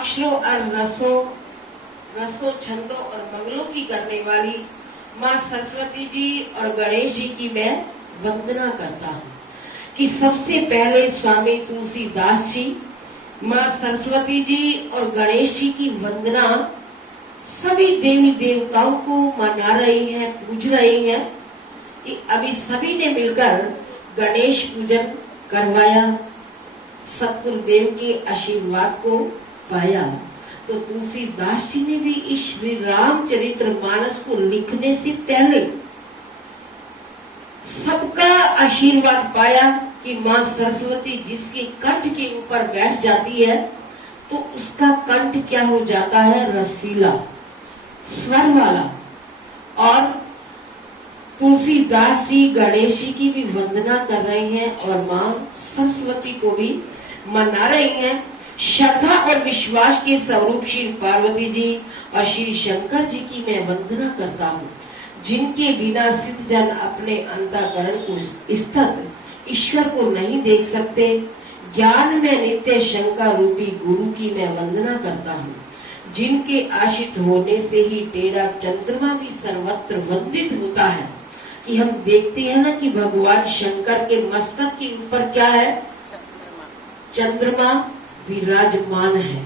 अक्षरों और रसों छंदों और मंगलों की करने वाली माँ सरस्वती जी और गणेश जी की मैं वंदना करता हूँ कि सबसे पहले स्वामी तुलसीदास जी, माँ सरस्वती जी और गणेश जी की वंदना सभी देवी देवताओं को मना रही हैं, पूज रही हैं कि अभी सभी ने मिलकर गणेश पूजन करवाया, सतगुरुदेव के आशीर्वाद को पाया। तो तुलसीदास जी ने भी इस श्री रामचरितमानस को लिखने से पहले सबका आशीर्वाद पाया कि माँ सरस्वती जिसके कंठ के ऊपर बैठ जाती है तो उसका कंठ क्या हो जाता है, रसीला, स्वर वाला। और तुलसीदास जी गणेश जी की भी वंदना कर रहे हैं और माँ सरस्वती को भी मना रही हैं। श्रद्धा और विश्वास के स्वरूप श्री पार्वती जी और श्री शंकर जी की मैं वंदना करता हूँ, जिनके बिना सिद्ध जन अपने अंतःकरण को स्थित ईश्वर को नहीं देख सकते। ज्ञान में नित्य शंकर रूपी गुरु की मैं वंदना करता हूँ, जिनके आश्रित होने से ही टेढ़ा चंद्रमा भी सर्वत्र वंदित होता है। कि हम देखते हैं ना कि भगवान शंकर के मस्तक के ऊपर क्या है, चंद्रमा विराजमान है।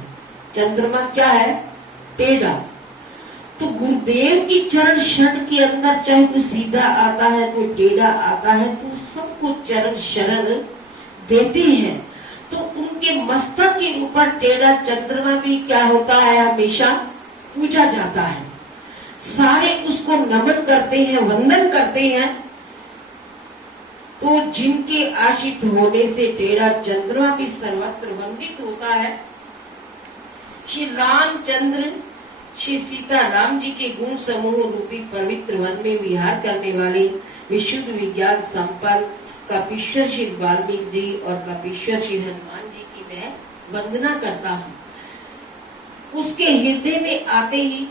चंद्रमा क्या है, टेढ़ा। तो गुरुदेव की चरण शरण के अंदर चाहे कोई सीधा आता है कोई टेढ़ा आता है तो सबको चरण शरण देते हैं। तो उनके मस्तक के ऊपर टेढ़ा चंद्रमा भी क्या होता है, हमेशा पूजा जाता है। सारे उसको नमन करते हैं, वंदन करते हैं। तो जिनके आश्रित होने से टेढ़ा चंद्रमा भी सर्वत्र वंदित होता है। श्री रामचंद्र श्री सीता राम जी के गुण समूह रूपी पवित्र वन में विहार करने वाले विशुद्ध विज्ञान संपन्न कपीश्वर श्री वाल्मीकि जी और कपीश्वर श्री हनुमान जी की मैं वंदना करता हूँ। उसके हृदय में आते ही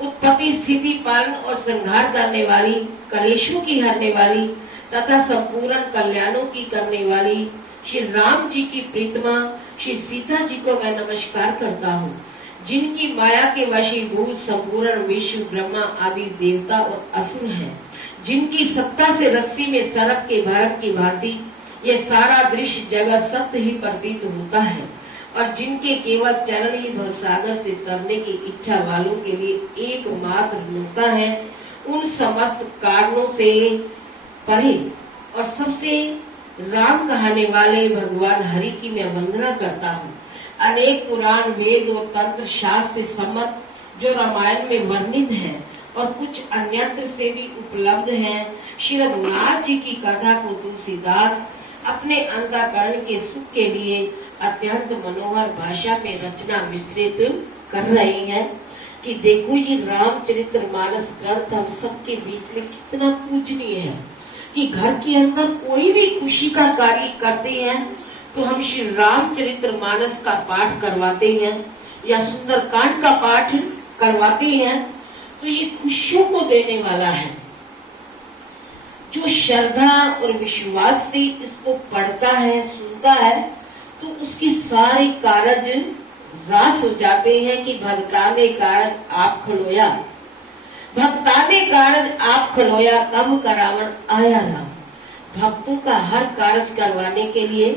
उत्पत्ति स्थिति पालन और संहार करने वाली, कलेशों की हरने वाली तथा संपूर्ण कल्याणों की करने वाली श्री राम जी की प्रीतमा श्री सीता जी को मैं नमस्कार करता हूँ, जिनकी माया के वशीभूत संपूर्ण विश्व ब्रह्मा आदि देवता और असुर हैं, जिनकी सत्ता से रस्सी में सरक के भारत की भांति ये सारा दृश्य जगत सत्य ही प्रतीत होता है और जिनके केवल चरण ही भवसागर से तरने की इच्छा वालों के लिए एकमात्र नुकता है। उन समस्त कारणों से परे और सबसे राम कहने वाले भगवान हरि की मैं वंदना करता हूँ। अनेक पुराण वेद और तंत्र शास्त्र से सम्मत जो रामायण में वर्णित है और कुछ अन्यत्र से भी उपलब्ध है, श्री रघुनाथ जी की कथा को तुलसीदास अपने अंतःकरण के सुख के लिए अत्यंत मनोहर भाषा में रचना मिश्रित कर रही हैं। कि देखो ये रामचरितमानस ग्रंथ हम सबके बीच में कितना पूजनीय है कि घर के अंदर कोई भी खुशी का कार्य करते हैं तो हम श्री रामचरितमानस का पाठ करवाते हैं या सुंदरकांड का पाठ करवाते हैं। तो ये खुशियों को देने वाला है। जो श्रद्धा और विश्वास से इसको पढ़ता है, सुनता है तो उसकी सारी कारज रास हो जाते हैं। कि भक्ताने कारज आप खलोया, भक्ताने कारज आप खलोया, कम करावन आया ना। भक्तों का हर कार्य करवाने के लिए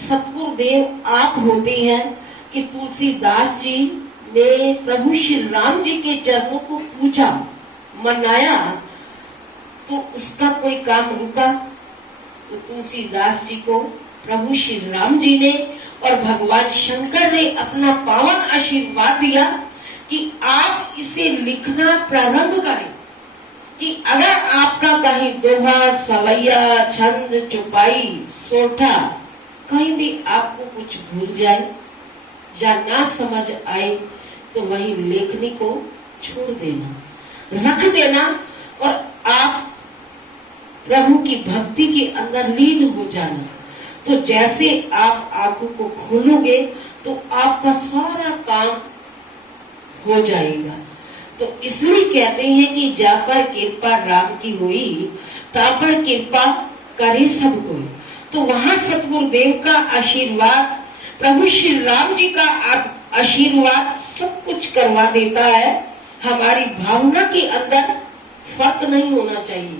सतगुरुदेव आप होते हैं। कि तुलसीदास जी ने प्रभु श्री राम जी के चरणों को पूछा, मनाया, तो उसका कोई काम रुका? तो तुलसीदास जी को प्रभु श्री राम जी ने और भगवान शंकर ने अपना पावन आशीर्वाद दिया कि आप इसे लिखना प्रारंभ करें। कि अगर आपका कहीं दोहा, सवैया, छंद, चौपाई, सोठा कहीं भी आपको कुछ भूल जाए या ना समझ आए तो वही लेखनी को छोड़ देना, रख देना और आप प्रभु की भक्ति के अंदर लीन हो जाना। तो जैसे आप आंखों को खोलोगे तो आपका सारा काम हो जाएगा। तो इसलिए कहते हैं कि जा पर कृपा राम की हुई, ता पर कृपा करे सब कोई। तो वहां सतगुरुदेव का आशीर्वाद, प्रभु श्री राम जी का आशीर्वाद सब कुछ करवा देता है। हमारी भावना के अंदर फर्क नहीं होना चाहिए।